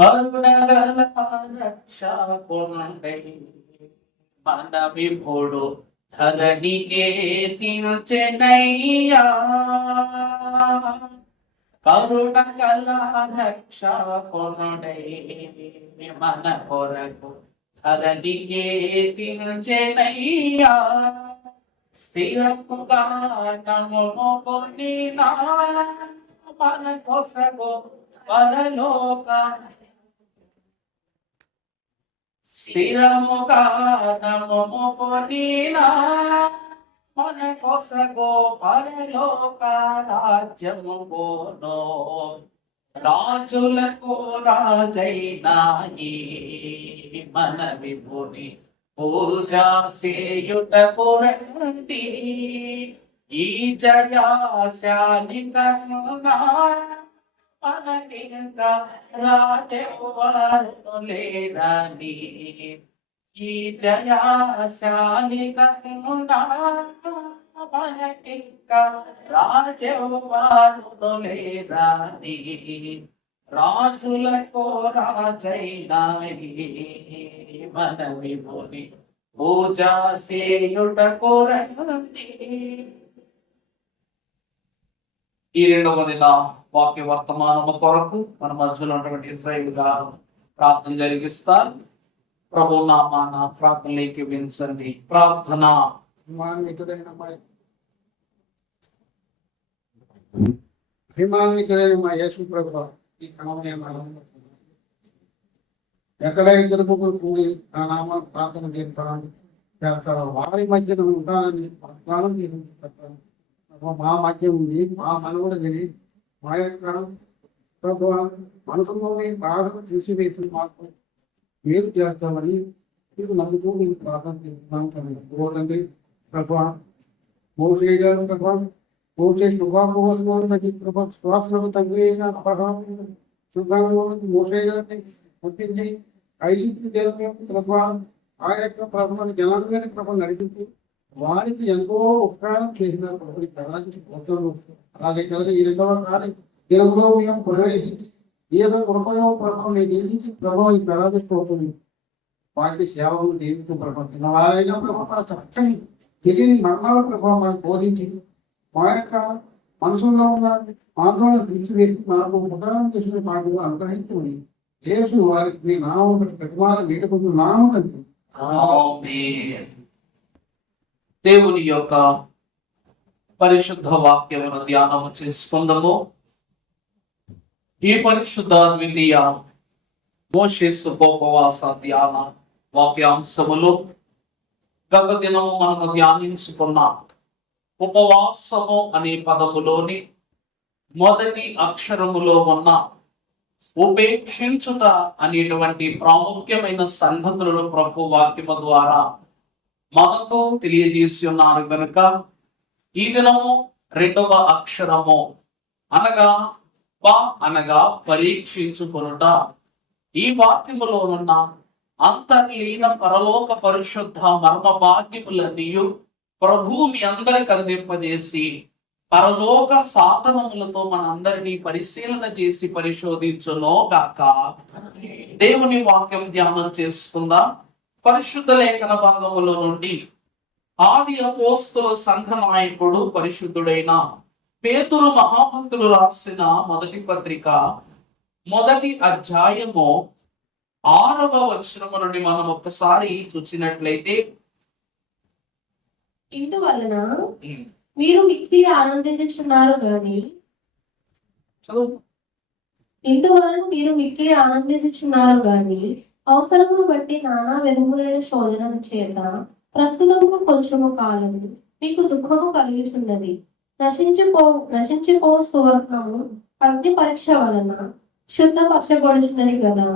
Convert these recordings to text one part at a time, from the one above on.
కరుణగల రక్షకునుడై మన విభుడు ధరణికే తిరుచెనయ్యా. కరుణగల రక్షకునుడై మన కొరకు ధరణికే తిరుచెనయ్యా. స్థిరముగా నమ్ముకొని మన కొసగు పరలోక స్థిరముగా నమ్ముకొని మన కొసగు పరలోక రాజ్యము గోనో. రాజులకు రాజైనాయి మన విభుని పూజా చేయుటకు రండి. ఈ జయాశాని కన్నా మనకింకా రాజెవ్వరు లేరని. ఈ జయాశాని కన్నా మనకింకా రాజెవ్వరు లేరని. రాజులకు రాజైనాయి మన విభుని పూజా చేయుటకు రండి. ఈ రెండవ దిన వాక్య వర్తమానము కొరకు మన మధ్యలో ఉన్నటువంటి ఇశ్రాయేలు గారు ప్రార్థన జరిగిస్తారు. ప్రభు నామాన ప్రార్థనలోకి వించండి. ప్రార్థన. అభిమానికుడైన మా యేసు ప్రభువా, ఈ క్రమమైన ఎక్కడ ఇద్దరు ముగ్గురు కూడి నా నామాన్ని ప్రార్థన చేస్తారో వారి మధ్యన ఉంటానని వాగ్దానం చేస్తాను. మా మధ్య ఉంది, మా మనవుడు విని మా యొక్క ప్రభు మనసులోని బాధను తీసివేసి మాకు మేలు చేస్తామని మీరు నమ్ముతూ నేను ప్రార్థన చేస్తున్నాను తండ్రి. ప్రభు మోసే గారు ప్రభు మోసే శుభాభోసంలోని ప్రభు శ్వాసలకు తండ్రి శుభాన్ని మోసే గారిని పంపించి ఐదు జనం ప్రభు ఆ యొక్క ప్రభుత్వ జనాన్ని ప్రభు నడిపించి వారికి ఎంతో ఉపకారం చేసిన ప్రభుత్వ ప్రధానికి పోతున్నాను. అలాగే కలిగి ఈ రెండవ కాలం దినంలో మేము ప్రవేశించి ఈ యొక్క కృపయో ప్రభావం నిలిచి ప్రభావం ఈ ప్రధానిపోతుంది. వాటి సేవలను దేవుడితో ప్రభావం వారైనా ప్రభావం చక్కని తెలియని మరణాల ప్రభావం మాకు బోధించి మా యొక్క మనసులో ఉన్న ఆందోళన తీసివేసి మాకు ఉపకారం చేసిన మాటలు అనుగ్రహించి యేసు వారికి మీ నామం ప్రతిమానం వేడుకుంటున్నాము తండ్రి. దేవుని యొక్క పరిశుద్ధ వాక్యమును ధ్యానము చేసుకుందాము. ఈ పరిశుద్ధ ద్వితీయ మోషే ఉపవాస ధ్యాన వాక్యాంశములు గత దినము మనము ధ్యానించుకున్న ఉపవాసము అనే పదములోని మొదటి అక్షరములో ఉన్న ఉపేక్షించుట అనేటువంటి ప్రాముఖ్యమైన సంగతులను ప్రభు వాక్యము ద్వారా మనకు తెలియజేసి ఉన్నారు కనుక ఈ దినము రెండవ అక్షరము అనగా అనగా పరీక్షించుకొనుట. ఈ వాక్యములో ఉన్న అంతర్లీన పరలోక పరిశుద్ధ మర్మ భాగ్యములన్నీ ప్రభువు మీ అందరికి అందింపజేసి పరలోక సాధనములతో మన అందరినీ పరిశీలన చేసి పరిశోధించునో గాక. దేవుని వాక్యం ధ్యానం చేసుకుందాం. పరిశుద్ధ లేఖన భాగములో నుండి ఆది అపోస్తల సంఘ నాయకుడు పరిశుద్ధుడైన పేతురు మహాభక్తులు రాసిన మొదటి పత్రిక మొదటి అధ్యాయము 6వ వచనము నుండి మనం ఒక్కసారి చూసినట్లయితే, ఇందువలన మీరు మిక్కిలి ఆనందించుచున్నారు గాని అవసరమును బట్టి నానా విధములైన శోధన చేత ప్రస్తుతము కొంచెము కాలం మీకు దుఃఖము కలిగిస్తున్నది. నశించిపో సువర్ణము అగ్ని పరీక్ష వలన శుద్ధపరచబడుచున్నది కదా.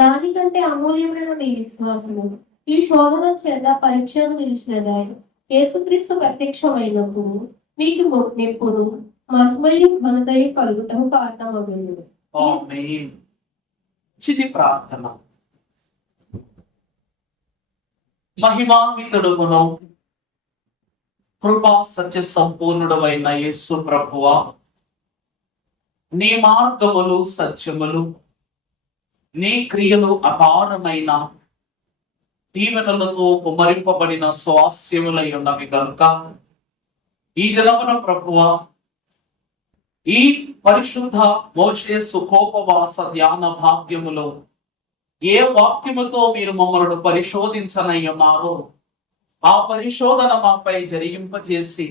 దానికంటే అమూల్యమైన మీ విశ్వాసము ఈ శోధన చేత పరీక్షను నిలిచినదాయి. యేసుక్రీస్తు ప్రత్యక్షమైనప్పుడు మీకు మెప్పును మహిమయు ఘనతయు కలుగుటకు కారణమగును. ప్రార్థన. మహిమాన్వితుడును కృపా సత్య సంపూర్ణుడైన యేసు ప్రభువా, నీ మార్గములు సత్యములు నీ క్రియలు అపారమైన దీవెనలతో కుమరింపబడిన స్వాస్యములై ఉన్నవి కనుక ఈ దినమున ప్రభువా, ఈ పరిశుద్ధ మోషే సుఖోపవాస ధ్యాన భాగ్యములో ఏ వాక్యముతో మీరు మమ్మల్ని పరిశోధించనయ్యున్నారో ఆ పరిశోధన మాపై జరిగింపచేసి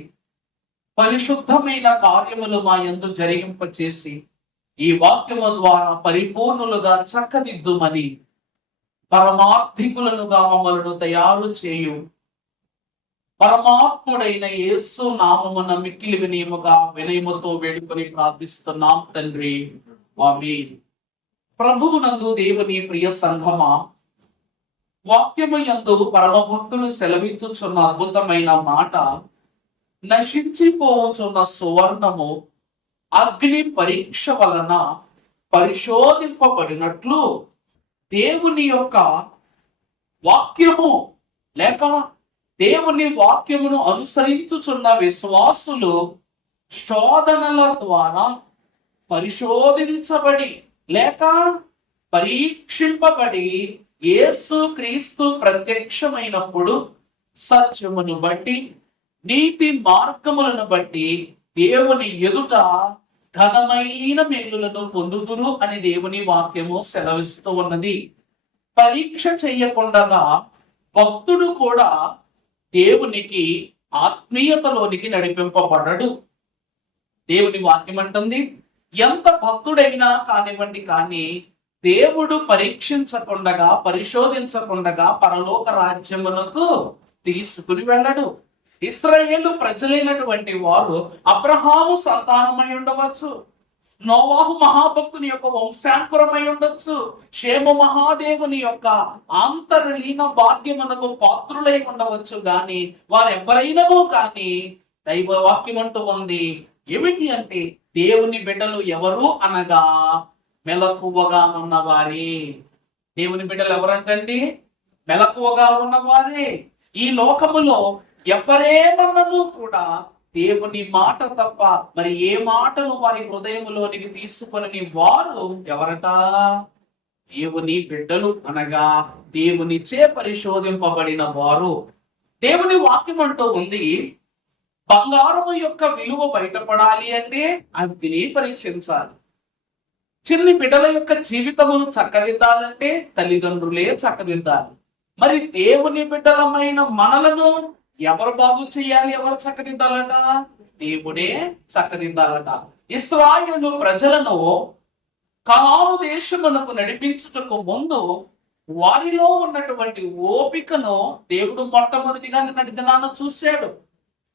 పరిశుద్ధమైన కార్యములు మా యందు జరిగింపచేసి ఈ వాక్యము ద్వారా పరిపూర్ణులుగా చక్కదిద్దుమని పరమార్థికులనుగా మమ్మల్ని తయారు చేయు పరమాత్ముడైన యేసు నామమున మిక్కిలి వినయముతో వేడుకొని ప్రార్థిస్తున్నాం తండ్రి, ఆమేన్. ప్రభువునందు దేవుని ప్రియ సంఘమా, వాక్యము యందు పరమ భక్తులు సెలవిచ్చుచున్న అద్భుతమైన మాట, నశించిపోవచున్న సువర్ణము అగ్ని పరీక్ష వలన పరిశోధింపబడినట్లు దేవుని యొక్క వాక్యము లేక దేవుని వాక్యమును అనుసరించుచున్న విశ్వాసులు శోధనల ద్వారా పరిశోధించబడి లేక పరీక్షింపబడి యేసు క్రీస్తు ప్రత్యక్షమైనప్పుడు సత్యమును బట్టి నీతి మార్గములను బట్టి దేవుని ఎదుట ఘనమైన మేలులను పొందుదురు అని దేవుని వాక్యము సెలవిస్తూ ఉన్నది. పరీక్ష చెయ్యకుండా భక్తుడు కూడా దేవునికి ఆత్మీయతలోనికి నడిపింపబడడు. దేవుని వాక్యం అంటుంది, ఎంత భక్తుడైనా కానివ్వండి కానీ దేవుడు పరీక్షించకుండగా పరిశోధించకుండగా పరలోక రాజ్యమునకు తీసుకుని వెళ్ళడు. ఇశ్రాయేలు ప్రజలైనటువంటి వారు అబ్రహాము సంతానమై ఉండవచ్చు, నోవాహు మహాభక్తుని యొక్క వంశాంకురమై ఉండొచ్చు, షేము మహాదేవుని యొక్క ఆంతర్లీన భాగ్యమునకు పాత్రులై ఉండవచ్చు, గాని వారెవరైనను కానీ దైవ వాక్యం అంటూ ఉంది ఏమిటి అంటే, దేవుని బిడ్డలు ఎవరు అనగా మెలకువగా ఉన్నవారే. దేవుని బిడ్డలు ఎవరంటండి? మెలకువగా ఉన్నవారే. ఈ లోకములో ఎవరేమన్నను కూడా దేవుని మాట తప్ప మరి ఏ మాటలు వారి హృదయములోనికి తీసుకొని వారు ఎవరట? దేవుని బిడ్డలు అనగా దేవునిచే పరిశోధింపబడిన వారు. దేవుని వాక్యం అంటూ ఉంది, బంగారము యొక్క విలువ బయటపడాలి అంటే అగ్ని పరీక్షించాలి. చిన్ని బిడ్డల యొక్క జీవితమును చక్కదిద్దాలంటే తల్లిదండ్రులే చక్కదిద్దాలి. మరి దేవుని బిడ్డలమైన మనలను ఎవరు బాగు చేయాలి, ఎవరు చక్కదిద్దాలట? దేవుడే చక్కదిద్దాలట. ఇశ్రాయేలు ప్రజలను కనాను దేశమునకు నడిపించుటకు ముందు వారిలో ఉన్నటువంటి ఓపికను దేవుడు మొట్టమొదటిగా నిన్నటి దినాన చూశాడు.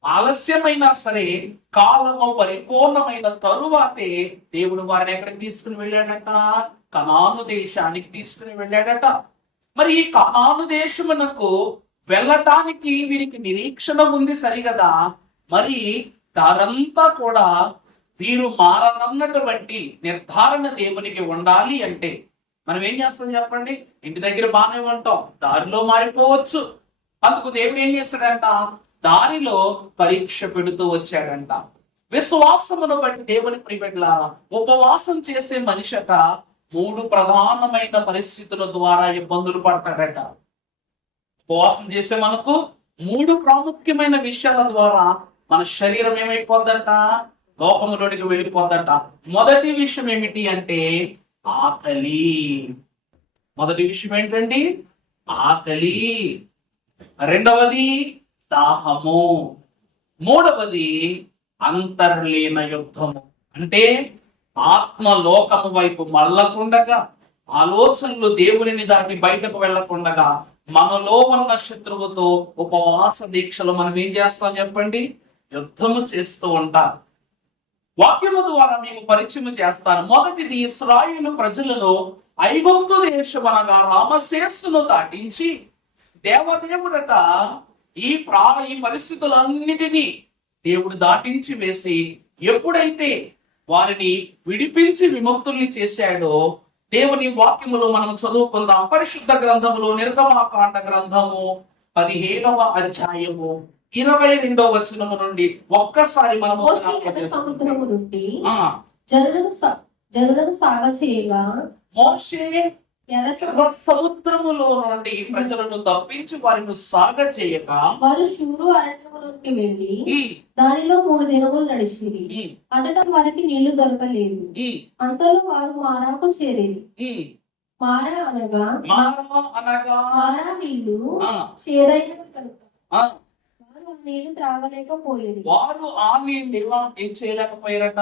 ఆలస్యమైనా సరే కాలము పరిపూర్ణమైన తరువాతే దేవుడు వారిని ఎక్కడికి తీసుకుని వెళ్ళాడట? కనాను దేశానికి తీసుకుని వెళ్ళాడట. మరి ఈ కనాను దేశమునకు వెళ్ళటానికి వీరికి నిరీక్షణ ఉంది సరిగదా, మరి దారంతా కూడా వీరు మారనన్నటువంటి నిర్ధారణ దేవునికి ఉండాలి అంటే మనం ఏం చేస్తాం చెప్పండి? ఇంటి దగ్గర బాగానే ఉంటాం, దారిలో మారిపోవచ్చు. అందుకు దేవుడు ఏం చేశాడంట? దారిలో పరీక్ష పెడుతూ వచ్చాడంట. విశ్వాసమును బట్టి దేవుని ప్రియబిడ్డలారా, ఉపవాసం చేసే మనిషట 3 ప్రధానమైన పరిస్థితుల ద్వారా ఇబ్బందులు పడతాడట. ఉపవాసం చేసే మనకు 3 ప్రాముఖ్యమైన విషయాల ద్వారా మన శరీరం ఏమైపోద్దంట? లోకములోనికి వెళ్ళిపోద్దంట. మొదటి విషయం ఏమిటి అంటే ఆకలి. మొదటి విషయం ఏంటండి? ఆకలి. రెండవది దాహము. మూడవది అంతర్లీన యుద్ధము. అంటే ఆత్మలోకము వైపు మళ్ళకుండగా, ఆలోచనలు దేవునిని దాటి బయటకు వెళ్ళకుండగా మనలో ఉన్న శత్రువుతో ఉపవాస దీక్షలు మనం ఏం చేస్తాం చెప్పండి? యుద్ధము చేస్తూ ఉంటాం. వాక్యము ద్వారా మేము పరిచయం చేస్తాను. మొదటిది, ఇశ్రాయేలు ప్రజలను ఐగుప్తు దేశం అనగా రామశేషును దాటించి దేవదేవుడట ఈ పరిస్థితులన్నిటినీ దేవుడు దాటించి వేసి ఎప్పుడైతే వారిని విడిపించి విముక్తుల్ని చేశాడో దేవుని వాక్యములో మనం చదువుకుందాం. పరిశుద్ధ గ్రంథములో నిర్గమకాండ గ్రంథము 15వ అధ్యాయము 22వ వచనము నుండి ఒక్కసారి మనము సముద్రము నుండి జనులను సాగచేయగా మోషే ఎర్ర సముద్రములో నుండి ప్రజలను తప్పించి వారిని సాగ చేయక వారు శూరు అరణ్యములోకి వెళ్లి దానిలో 3 దినములు నడిచిరి. అచట వారికి నీళ్లు దొరకలేదు. అంతలో వారు మారాకు చేరేది. మారా అనగా మారా నీళ్లు చేదైనవి కనుక వారు ఆ నీళ్లు త్రాగలేకపోయేది. వారు ఆ నీళ్ళు ఏం చేయలేకపోయారట,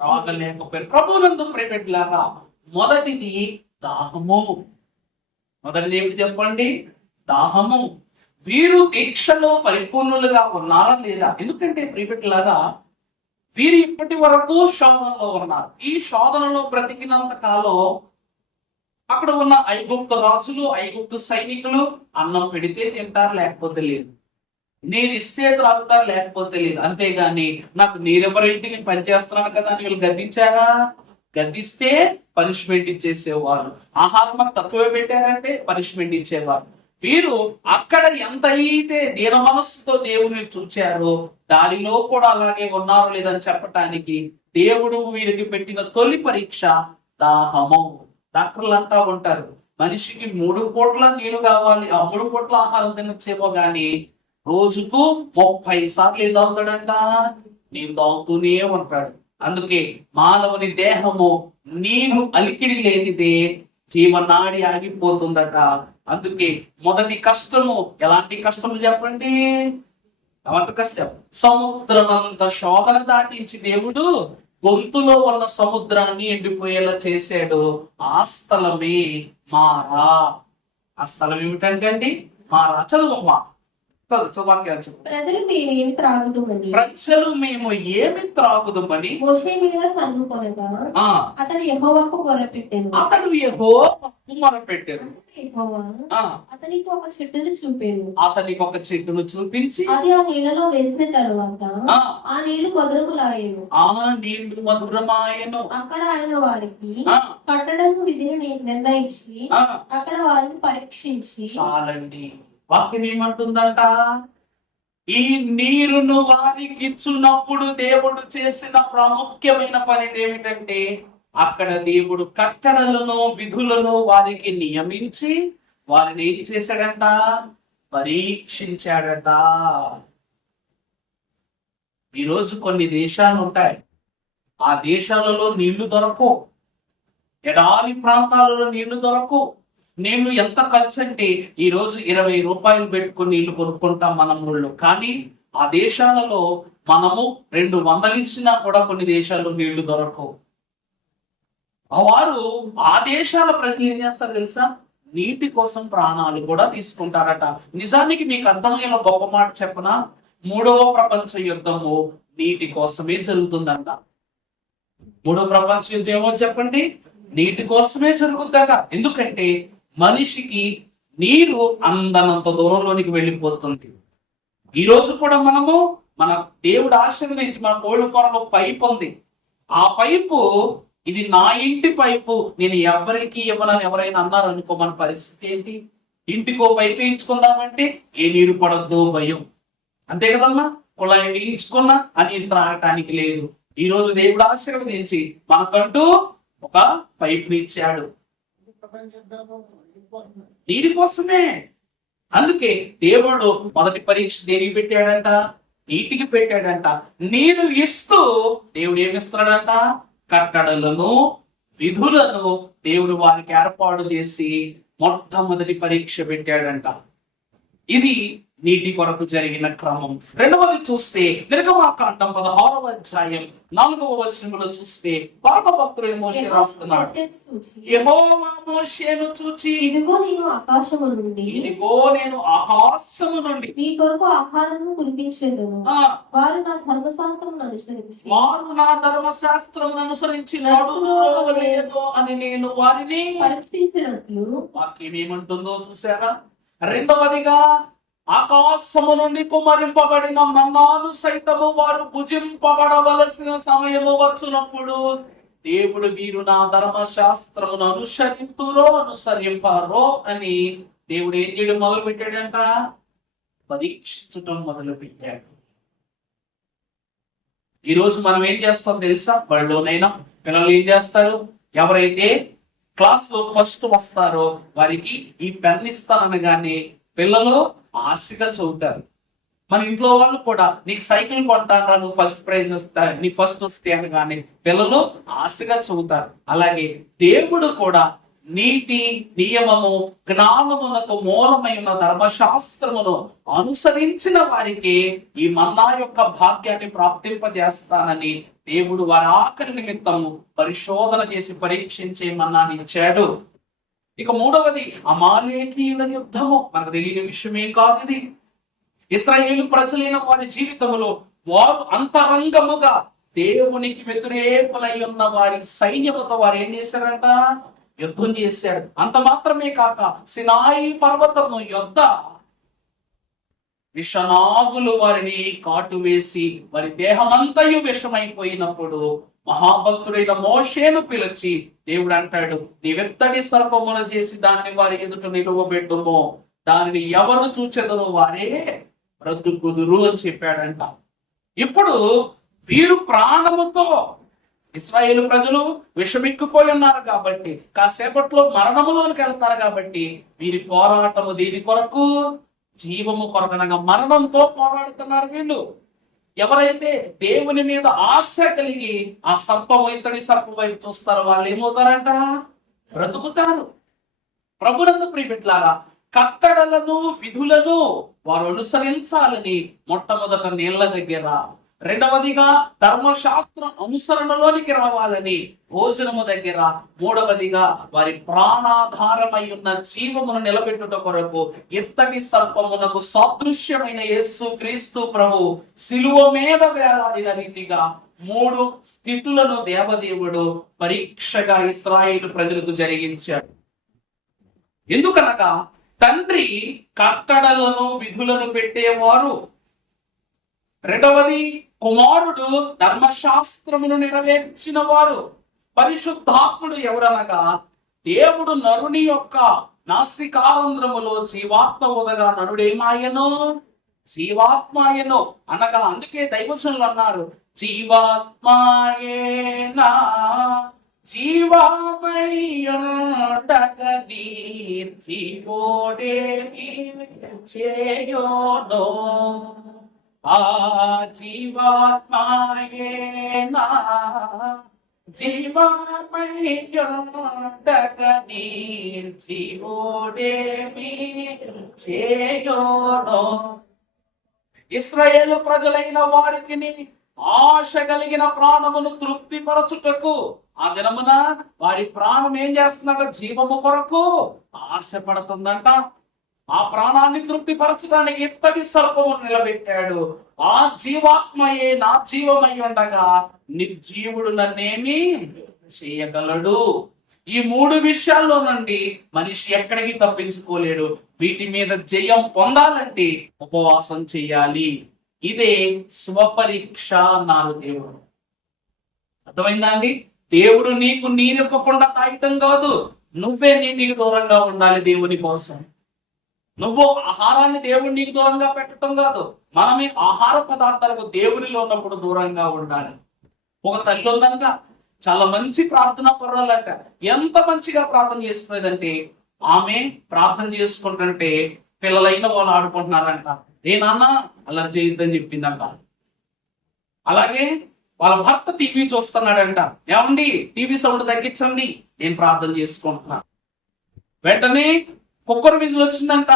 త్రాగలేకపోయారు. ప్రభువునందు ప్రేమిట్లారా, మొదటిది దాహము. మొదటిది ఏమిటి చెప్పండి? దాహము. వీరు దీక్షలో పరిపూర్ణులుగా ఉన్నారా లేదా? ఎందుకంటే ప్రియపెట్టలారా, వీరు ఇప్పటి వరకు శోధనలో ఉన్నారు. ఈ శోధనలో బ్రతికినంత కాలం అక్కడ ఉన్న ఐగుప్తు రాజులు, ఐగుప్తు సైనికులు అన్నం పెడితే తింటారు, లేకపోతే లేదు. నీరు ఇస్తే త్రాగుతారు, లేకపోతే లేదు. అంతేగాని నాకు నీరెవరింటికి పనిచేస్తున్నాను కదా అని వీళ్ళు గద్దించారా? గద్దిస్తే పనిష్మెంట్ ఇచ్చేసేవారు. ఆహారం తక్కువ పెట్టారంటే పనిష్మెంట్ ఇచ్చేవారు. వీరు అక్కడ ఎంత అయితే దీన మనస్సుతో దేవుని చూచారో దానిలో కూడా అలాగే ఉన్నారు లేదని చెప్పటానికి దేవుడు వీరికి పెట్టిన తొలి పరీక్ష దాహము. డాక్టర్లు అంటా ఉంటారు, మనిషికి 3 పూట్ల నీళ్లు కావాలి, ఆ 3 పూట్ల ఆహారం తినొచ్చేమో గాని రోజుకు 30 సార్లు ఏం తాగుతాడంట? నీరు తాగుతూనే ఉంటాడు. అందుకే మానవుని దేహము నీరు అలికిడి లేనిదే జీవనాడి ఆగిపోతుందట. అందుకే మొదటి కష్టము ఎలాంటి కష్టము చెప్పండి? ఎలాంటి కష్టం? సముద్రమంత శోధన దాటించి దేవుడు గొంతులో ఉన్న సముద్రాన్ని ఎండిపోయేలా చేశాడు. ఆ స్థలమే మారా. ఆ స్థలం ఏమిటంటే మారా. చదువమ్మా, ప్రజలు మేమేమి త్రాగుదుమని మోషే మీద సన్నుకొనగా అతడు యెహోవాకు మొరపెట్టెను. యెహోవా అతనికి ఒక చెట్టును చూపించి అది ఆ నీళ్ళలో వేసిన తరువాత ఆ నీళ్లు మధురమాయెను. అక్కడ ఆయన వారికి కట్టడం విధిని నిర్ణయించి అక్కడ వారిని పరీక్షించి చాలండి. వాక్యం ఏమంటుందంట? ఈ నీరును వారికి ఇచ్చినప్పుడు దేవుడు చేసిన ప్రాముఖ్యమైన పని ఏమిటంటే అక్కడ దేవుడు కట్టడలను విధులను వారికి నియమించి వారిని ఏం చేశాడంట? పరీక్షించాడట. ఈరోజు కొన్ని దేశాలు ఉంటాయి, ఆ దేశాలలో నీళ్లు దొరకవు. ఎడారి ప్రాంతాలలో నీళ్లు దొరకవు. నీళ్లు ఎంత ఖర్చు అంటే ఈ రోజు 20 రూపాయలు పెట్టుకుని నీళ్లు కొనుక్కుంటాం మనం ఊళ్ళో. కానీ ఆ దేశాలలో మనము 200 ఇచ్చినా కూడా కొన్ని దేశాల్లో నీళ్లు దొరకవు. వారు ఆ దేశాల ప్రజలు ఏం చేస్తారు తెలుసా? నీటి కోసం ప్రాణాలు కూడా తీసుకుంటారట. నిజానికి మీకు అర్థమయ్యేలా గొప్ప మాట చెప్పనా? 3వ ప్రపంచ యుద్ధము నీటి కోసమే జరుగుతుందంట. 3వ ప్రపంచ యుద్ధం ఏమో చెప్పండి? నీటి కోసమే జరుగుతుందట. ఎందుకంటే మనిషికి నీరు అందనంత దూరంలోనికి వెళ్ళిపోతుంది. ఈ రోజు కూడా మనము మన దేవుడు ఆశీర్వదించి మన కోల్డ్ ఫారంలో పైప్ ఉంది. ఆ పైపు ఇది నా ఇంటి పైపు, నేను ఎవరికి ఇవ్వనని ఎవరైనా అన్నారు అనుకో, మన పరిస్థితి ఏంటి? ఇంటికో పైపు వేయించుకుందామంటే ఏ నీరు పడద్దు భయం. అంతే కదమ్మా? కుళాయి వేయించుకున్నా అని త్రాగటానికి లేదు. ఈ రోజు దేవుడు ఆశీర్వదించి మనకంటూ ఒక పైపుని ఇచ్చాడు నీటి కోసమే. అందుకే దేవుడు మొదటి పరీక్ష దేనికి పెట్టాడంట? నీటికి పెట్టాడంట. నీరు ఇస్తూ దేవుడు ఏమిస్తున్నాడంట? కట్టడలను విధులను దేవుడు వారికి ఏర్పాటు చేసి మొట్టమొదటి పరీక్ష పెట్టాడంట. ఇది నీటి కొరకు జరిగిన క్రమం. రెండవది చూస్తే నిర్గమాకాండం 16వ అధ్యాయం 4వ వచనంలో చూస్తే పరమభక్తుడు మోషే రాస్తున్నాడు, యెహోవా మోషేను చూచి ఇదిగో నేను ఆకాశము నుండి మీ కొరకు ఆహారము కురిపించేదను. వారు నా ధర్మశాస్త్రమును అనుసరించి నడుచుకోలేదో అని నేను వారిని పరీక్షించినట్లు. వాక్యం ఏమంటుందో చూసారా? రెండవదిగా ఆకాశము నుండి కుమరింపబడిన మన్నాను సైతము వారు భుజింపబడవలసిన సమయము వచ్చినప్పుడు దేవుడు వీరు నా ధర్మశాస్త్రమును అనుసరింపారో అని దేవుడు ఏం చేయడం మొదలు పెట్టాడంట? పరీక్షించడం మొదలు పెట్టాడు. ఈరోజు మనం ఏం చేస్తాం తెలుసా? బళ్ళోనైనా పిల్లలు ఏం చేస్తారు? ఎవరైతే క్లాస్ లో ఫస్ట్ వస్తారో వారికి ఈ పెన్ ఇస్తాననగానే పిల్లలు ఆశగా చదువుతారు. మన ఇంట్లో వాళ్ళు కూడా నీకు సైకిల్ కొంటారా, నువ్వు ఫస్ట్ ప్రైజ్ వస్తా, నీ ఫస్ట్ వస్తే అనగానే పిల్లలు ఆశగా చదువుతారు. అలాగే దేవుడు కూడా నీతి నియమము జ్ఞానమునకు మూలమైన ధర్మశాస్త్రమును అనుసరించిన వారికి ఈ మన్నా యొక్క భాగ్యాన్ని ప్రాప్తింపజేస్తానని దేవుడు వారి ఆఖరి నిమిత్తము పరిశోధన చేసి పరీక్షించే మన్నాని ఇచ్చాడు. ఇక మూడవది అమాలేకీయుల యుద్ధము. మనకు తెలియని విషయమే కాదు ఇది. ఇశ్రాయేలు ప్రజలైన వారి జీవితంలో వారు అంతరంగముగా దేవునికి వ్యతిరేకులై ఉన్న వారి సైన్యముతో వారు ఏం చేశారంట? యుద్ధం చేశారు. అంత మాత్రమే కాక సినాయి పర్వతము యొద్ద విషనాగులు వారిని కాటు వేసి వారి దేహమంతయు విషమైపోయినప్పుడు మహాభక్తుడైన మోషేను పిలిచి దేవుడు అంటాడు, నీవెత్తడి సర్పమును చేసి దాన్ని వారి ఎదుట నిలువబెట్టుమో, దానిని ఎవరు చూచెదరో వారే బ్రతుకుదురు అని చెప్పాడంట. ఇప్పుడు వీరు ప్రాణముతో, ఇశ్రాయేలు ప్రజలు విషమిక్కుపోయి ఉన్నారు కాబట్టి, కాసేపట్లో మరణములోనికి వెళ్తారు కాబట్టి వీరి పోరాటము దీని కొరకు, జీవము కొరకనగా మరణంతో పోరాడుతున్నారు వీళ్ళు. ఎవరైతే దేవుని మీద ఆశ కలిగి ఆ సర్పం ఇతడి సర్పం వైపు చూస్తారో వాళ్ళు ఏమవుతారంట? బ్రతుకుతారు. ప్రభునందు ప్రియబిడ్డలారా, కట్టడలను విధులను వారు అనుసరించాలని మొట్టమొదట నీళ్ల దగ్గర, రెండవదిగా ధర్మశాస్త్రం అనుసరణలోనికి రావాలని భోజనము దగ్గర, మూడవదిగా వారి ప్రాణాధారమై ఉన్న జీవమును నిలబెట్టుట కొరకు ఇత్తడి సర్పమునకు సాదృశ్యమైన యేసు క్రీస్తు ప్రభు శిలువ మీద వేలాడిన రీతిగా 3 స్థితులను దేవదేవుడు పరీక్షగా ఇశ్రాయేలు ప్రజలకు జరిగించాడు. ఎందుకనగా తండ్రి కట్టడలను విధులను పెట్టేవారు, రెండవది కుమారుడు ధర్మశాస్త్రమును నెరవేర్చిన వారు, పరిశుద్ధాత్ముడు ఎవరనగా దేవుడు నరుని యొక్క నాసికారంధ్రములో జీవాత్మ ఉదగా నరుడేమాయను? జీవాత్మాయను అనగా అందుకే దైవజనులు అన్నారు, జీవాత్మాయేనా జీవామయ్యుండగనీర్ జీవోడే చేయోనో, ఆ జీవాత్మాయేనా జీవామయ్యుండగనీర్ జీవోడే చేయోనో. ఇశ్రాయేలు ప్రజలైన వారికి ఆశ కలిగిన ప్రాణమును తృప్తిపరచుటకు ఆ దినమున వారి ప్రాణం ఏం చేస్తున్నట? జీవము కొరకు ఆశపడుతుందంట. ఆ ప్రాణాన్ని తృప్తిపరచడానికి ఇత్తడి సర్పమును నిలబెట్టాడు. ఆ జీవాత్మయే నా జీవమై ఉండగా నిర్జీవుడు నన్నేమి చేయగలడు? ఈ 3 విషయాల్లో నుండి మనిషి ఎక్కడికి తప్పించుకోలేడు. వీటి మీద జయం పొందాలంటే ఉపవాసం చేయాలి. ఇదే స్వపరీక్ష అన్నారు దేవుడు. అర్థమైందా అండి? దేవుడు నీకు నీరివ్వకుండా తాగటం కాదు, నువ్వే నీకు దూరంగా ఉండాలి దేవుని కోసం. నువ్వు ఆహారాన్ని దేవుడు నీకు దూరంగా పెట్టడం కాదు, మనమే ఆహార పదార్థాలకు దేవునిలో ఉన్నప్పుడు దూరంగా ఉండాలి. ఒక తల్లి ఉందంట, చాలా మంచి ప్రార్థన పర్వాలంట. ఎంత మంచిగా ప్రార్థన చేసుకునేదంటే, ఆమె ప్రార్థన చేసుకుంటుంటే పిల్లలైన వాళ్ళు ఆడుకుంటున్నారంట. ఏ నాన్న అలా చేయొద్దని చెప్పిందంట. అలాగే వాళ్ళ భర్త టీవీ చూస్తున్నాడంట. ఏమండి టీవీ సౌండ్ తగ్గించండి, నేను ప్రార్థన చేసుకుంటున్నా. వెంటనే కుక్కర్ విజిల్ వచ్చిందంట.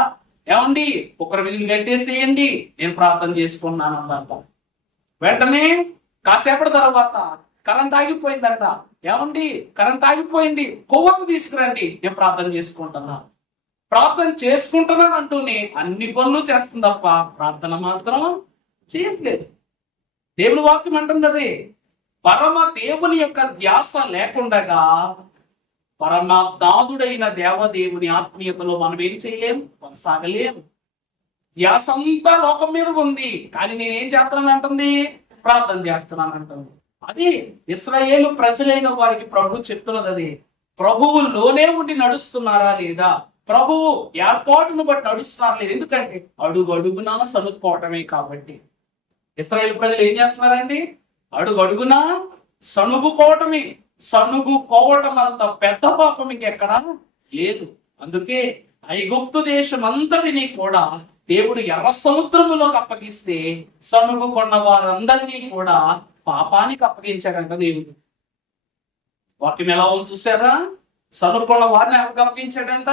ఏమండి కుక్కర్ విజిల్ కట్టేసేయండి, నేను ప్రార్థన చేసుకున్నాను అందంట. వెంటనే కాసేపటి తర్వాత కరెంట్ ఆగిపోయిందంట. ఏమండి కరెంట్ ఆగిపోయింది, కొవ్వొత్తు తీసుకురండి, నేను ప్రార్థన చేసుకుంటున్నా. ప్రార్థన చేసుకుంటున్నాను అంటూనే అన్ని పనులు చేస్తుంది తప్ప ప్రార్థన మాత్రం చేయట్లేదు. దేవుని వాక్యం అంటుంది అదే. పరమ దేవుని యొక్క ధ్యాస లేకుండగా పరమదాదుడైన దేవదేవుని ఆత్మీయతలో మనం ఏం చేయలేము, కొనసాగలేము. ధ్యాస అంతా లోకం మీద ఉంది, కానీ నేనేం చేస్తున్నాను అంటుంది? ప్రార్థన చేస్తున్నాను అంటుంది. అది ఇశ్రాయేలు ప్రజలైన వారికి ప్రభు చెప్తున్నది. అది ప్రభువులోనే ఉండి నడుస్తున్నారా లేదా, ప్రభువు ఏర్పాటును బట్టి నడుస్తున్నారు లేదు. ఎందుకంటే అడుగు అడుగునా సనుక్కోవటమే కాబట్టి. ఇశ్రాయేలు ప్రజలు ఏం చేస్తున్నారండి? అడుగు అడుగునా సణుగుకోవటమే. సనుగు పోవటం అంత పెద్ద పాపం ఇంకెక్కడా లేదు. అందుకే ఐగుప్తు దేశం అంతటినీ కూడా దేవుడు ఎర్ర సముద్రములోకి అప్పగిస్తే సనుగు కొన్న వారందరినీ కూడా పాపానికి అప్పగించాడంట దేవుడు. వాక్యం ఎలా ఉంది చూసారా? సనుగొన్న వారిని ఎవరికి అప్పగించాడంట?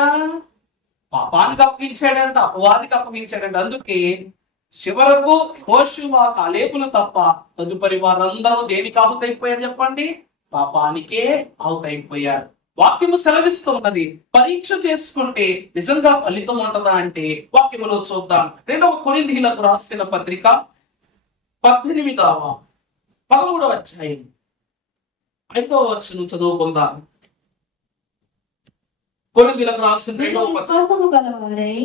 పాపానికి అప్పగించాడంట, అపవాదికి అప్పగించాడంట. అందుకే చివరకు యెహోషువ కాలేబులు తప్ప తదుపరి వారందరూ దేనికి ఆహుతైపోయారు చెప్పండి? పాపానికే ఆహుతైపోయారు. వాక్యము సెలవిస్తున్నది. పరీక్ష చేసుకుంటే నిజంగా ఫలితం ఉంటుందా అంటే వాక్యములో చూద్దాం. 2వ కొరింథీయులకు రాసిన పత్రిక 18వ 13వ అధ్యాయం 5వ వచనం చదువుకుందాం. కొరింథీయులకు రాసిన మీరు 2వ విశ్వాసము గలవారై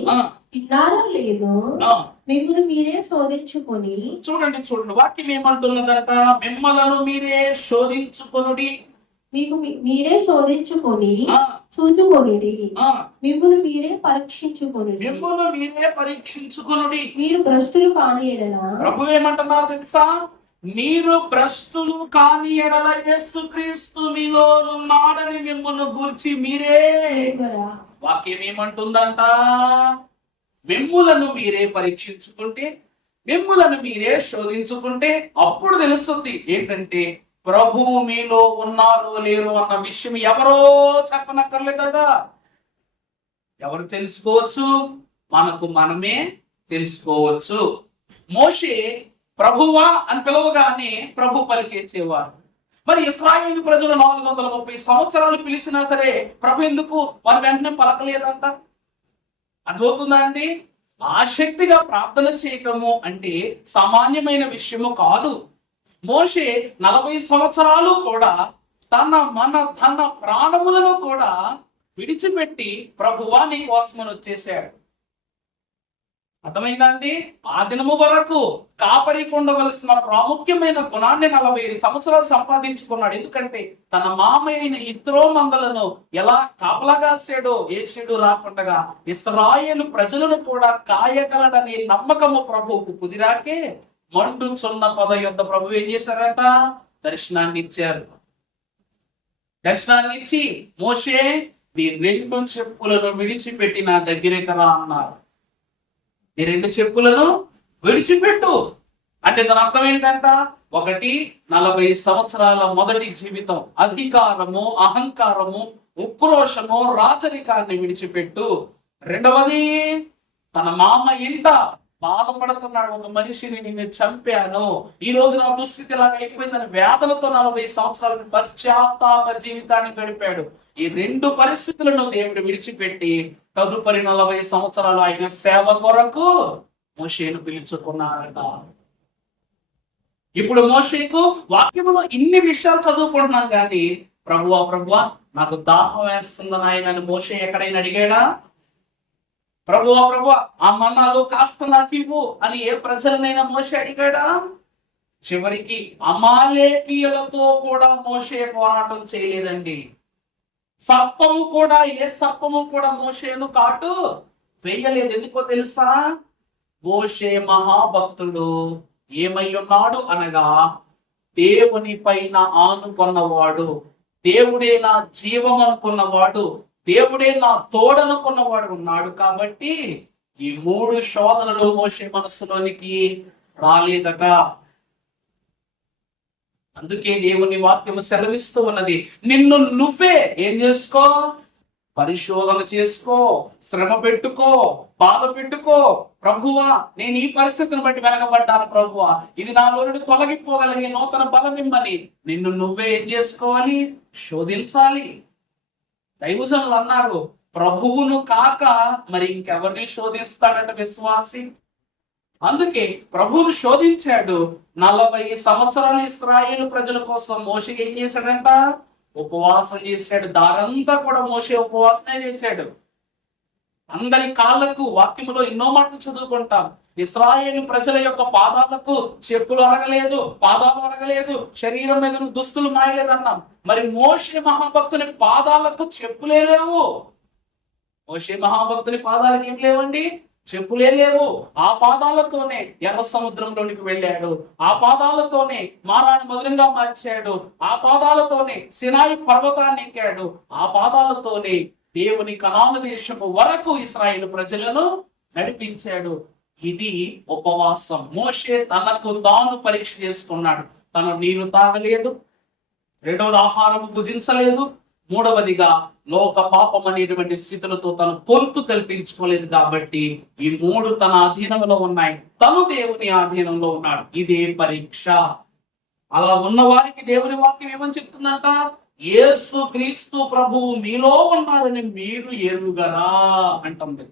విన్నారో లేదో మిమ్మల్ని మీరే శోధించుకొని. చూడండి వాక్యం ఏమంటున్నదంట? మిమ్మలను మీరే శోధించుకొనుడి. మీకు మీరే శోధించుకొని చూచుకొనుడి. మిమ్మల్ని మీరే పరీక్షించుకొనుడి. మిమ్మల్ని మీరే పరీక్షించుకొనుడి. మీరు భ్రష్టులు కాని ఎడల ప్రభు ఏమంటున్నారు తెలుసా? మీరు భ్రష్టులు కాని ఎడల యేసుక్రీస్తు మీలో ఉన్నాడని మిమ్మల్ని గురించి మీరే. ఎరుగరా? వాక్యం ఏమంటుందంట? మిమ్ములను మీరే పరీక్షించుకుంటే, మిమ్ములను మీరే శోధించుకుంటే అప్పుడు తెలుస్తుంది ఏంటంటే ప్రభువు మీలో ఉన్నారో లేరు అన్న విషయం ఎవరో చెప్పనక్కర్లేదట. ఎవరు తెలుసుకోవచ్చు? మనకు మనమే తెలుసుకోవచ్చు. మోషే ప్రభువా అని పిలవగానే ప్రభు పలికేసేవారు. మరి ఇశ్రాయేలు ప్రజలు 430 సంవత్సరాలు పిలిచినా సరే ప్రభు ఎందుకు వారు వెంటనే పలకలేదంట? అర్థమవుతుందా అండి? ఆసక్తిగా ప్రార్థన చేయటము అంటే సామాన్యమైన విషయము కాదు. మోషే 40 సంవత్సరాలు కూడా తన ప్రాణములను కూడా విడిచిపెట్టి ప్రభువా నీ కోసమని వచ్చేసాడు. అర్థమైందా అండి? ఆ దినము వరకు కాపరికి ఉండవలసిన ప్రాముఖ్యమైన గుణాన్ని 45 సంవత్సరాలు సంపాదించుకున్నాడు. ఎందుకంటే తన మామయ్యైన ఇత్రో మందలను ఎలా కాపలాగాసాడో ఏషుడు రాకుండా ఇశ్రాయేలు ప్రజలను కూడా కాయగలడనే నమ్మకము ప్రభువుకు కుదిరాకే మండుచున్న పొద యొద్ద ప్రభు ఏం చేశారట? దర్శనాన్ని ఇచ్చారు. దర్శనాన్ని ఇచ్చి మోషే నీ 2 చెప్పులను విడిచిపెట్టి నా దగ్గరికి రా అన్నారు. ఈ 2 చెప్పులను విడిచిపెట్టు అంటే దాని అర్థం ఏంటంట? 1 40 సంవత్సరాల మొదటి జీవితం, అధికారము, అహంకారము, ఉక్రోషము, రాజరికాన్ని విడిచిపెట్టు. 2వది తన మామ ఇంట బాధపడుతున్నాడు. ఒక మనిషిని నేను చంపాను, ఈ రోజు నా దుస్థితి ఇలాగ అయిపోయిందని వేదనతో 40 సంవత్సరాల పశ్చాత్తాప జీవితాన్ని గడిపాడు. ఈ 2 పరిస్థితులను దేవుడు విడిచిపెట్టి తదుపరి 40 సంవత్సరాలు ఆయన సేవ కొరకు మోషేను పిలుచుకున్నారట. ఇప్పుడు మోషేకు వాక్యములో ఇన్ని విషయాలు చదువుకుంటున్నాం కానీ ప్రభువా నాకు దాహం వేస్తుందని ఆయన మోషే ఎక్కడైనా అడిగాడా? ప్రభువా ఆ మన్నాలో కాస్త నాకు ఇవ్వు అని ఏ ప్రజలనైనా మోషే అడిగాడా? చివరికి అమాలేకీయులతో కూడా మోషే పోరాటం చేయలేదండి. ఏ సర్పము కూడా మోషేను కాటు వేయలేదు. ఎందుకో తెలుసా? మోషే మహాభక్తుడు ఏమై ఉన్నాడు అనగా దేవుని పైన ఆనుకున్నవాడు, దేవుడే నా జీవం అనుకున్నవాడు, దేవుడే నా తోడనుకున్నవాడు ఉన్నాడు. కాబట్టి ఈ 3 శోధనలు మోషే మనస్సులోనికి రాలేదట. అందుకే దేవుని వాక్యము సెలవిస్తూ ఉన్నది, నిన్ను నువ్వే ఏం చేసుకో? పరిశోధన చేసుకో, శ్రమ పెట్టుకో, బాధ పెట్టుకో. ప్రభువా నేను ఈ పరిస్థితిని బట్టి వెనకబడ్డాను, ప్రభువా ఇది నాలో నుండి తొలగిపోగలిగే నూతన బలం ఇమ్మని నిన్ను నువ్వే ఏం చేసుకోవాలి? శోధించాలి. దైవజనులు అన్నారు, ప్రభువును కాక మరి ఇంకెవరిని శోధిస్తాడట విశ్వాసి? అందుకే ప్రభువును శోధించాడు. 40 సంవత్సరాలు ఇశ్రాయేలు ప్రజల కోసం మోషే ఏం చేశాడంట? ఉపవాసం చేశాడు. దారంతా కూడా మోషే ఉపవాసమే చేశాడు. అందరి కాళ్ళకు వాక్యములో ఎన్నో మాటలు చదువుకుంటాం. ఇశ్రాయేలు ప్రజల యొక్క పాదాలకు చెప్పులు అరగలేదు, పాదాలు అరగలేదు, శరీరం మీద దుస్తులు మాయలేదన్నాం. మరి మోషే మహాభక్తుని పాదాలకు చెప్పులే లేవు. మోషే మహాభక్తుని పాదాలకు ఏం లేవండి? చెప్పులే లేవు. ఆ పాదాలతోనే ఎర్ర సముద్రంలోనికి వెళ్ళాడు. ఆ పాదాలతోనే మారాన్ని మధురంగా మార్చాడు. ఆ పాదాలతోనే సినాయి పర్వతాన్ని ఎక్కాడు. ఆ పాదాలతోనే దేవుని కనాను దేశము వరకు ఇశ్రాయేలు ప్రజలను నడిపించాడు. ఇది ఉపవాసం. మోషే తనకు తాను పరీక్ష చేసుకున్నాడు. తను నీరు తాగలేదు, రెండవది ఆహారం భుజించలేదు, మూడవదిగా లోక పాపం అనేటువంటి స్థితులతో తను పొంతు కల్పించుకోలేదు. కాబట్టి ఈ మూడు తన అధీనంలో ఉన్నాయి. తను దేవుని అధీనంలో ఉన్నాడు. ఇదే పరీక్ష. అలా ఉన్న వారికి దేవుని వాక్యం ఏమని చెప్తుందంట? యేసు క్రీస్తు ప్రభువు మీలో ఉన్నారని మీరు ఎరుగరా అంటుంది.